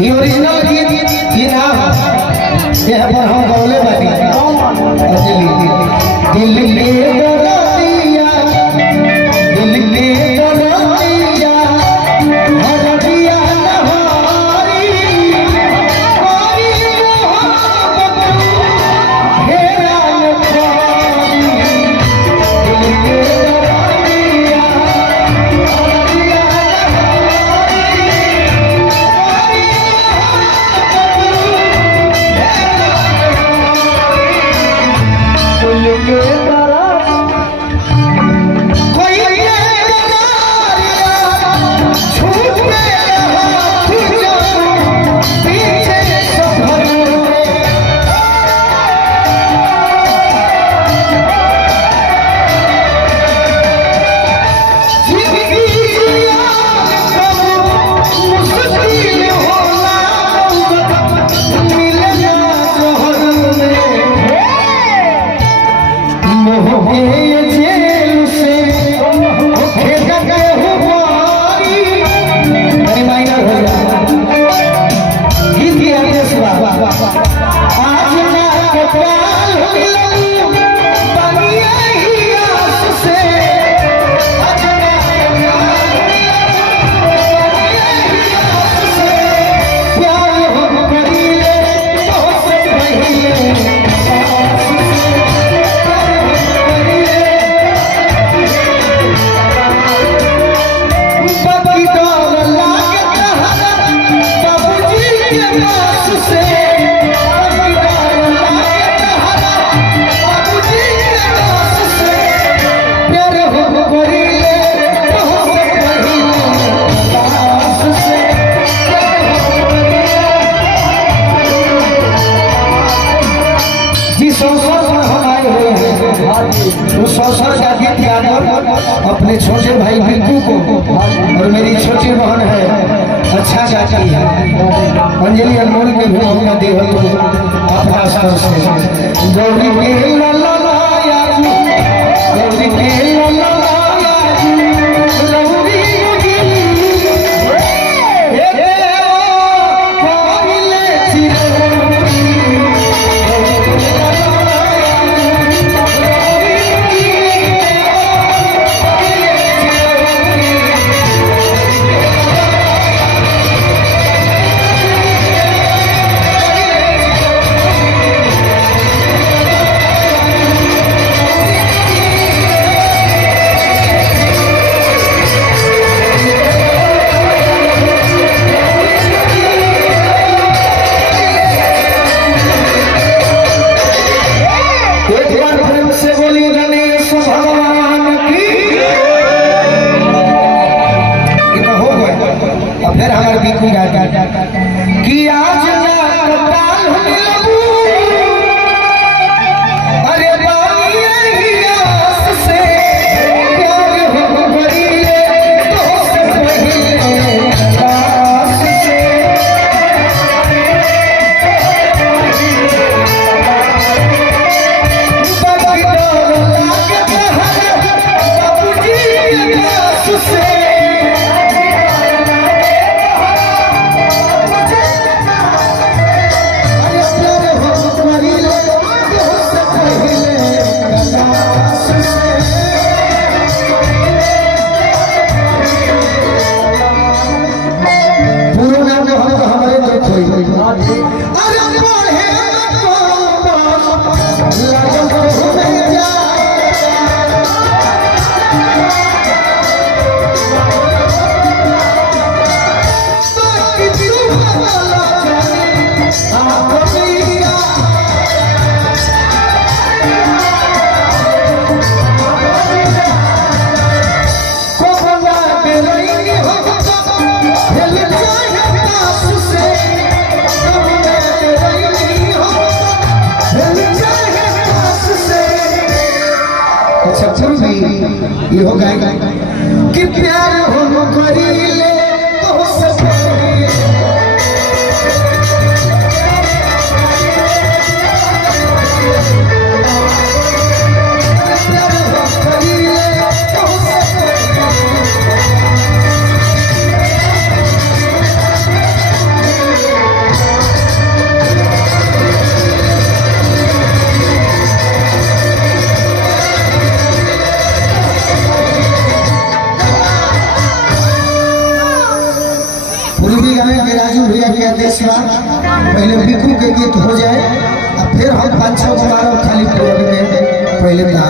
ये ओरिजिनल गीत ये नाम ये पर हम गौले बानी अंजलि दिल में दरिया दिल में दरिया हरदिया नहारी हरी मोहब्बत हेरा नखारी दिल में दरिया हरदिया उस अवसर का गीत अपने छोटे भाई बिल्कू को और मेरी छोटी बहन है अच्छा गाती है अंजलि अनमोल के भी मौका दे अपना स्तर से गौरी के लललाया गौरी के लललाया कि आज अरे से प्यार हो गई से ये हो गाएगा कि प्यार हो करीले तो सके राजू भैया के आदेश बा पहले बिकू के गीत हो जाए और फिर हम 5-6 बार खाली पूरा के पहले गा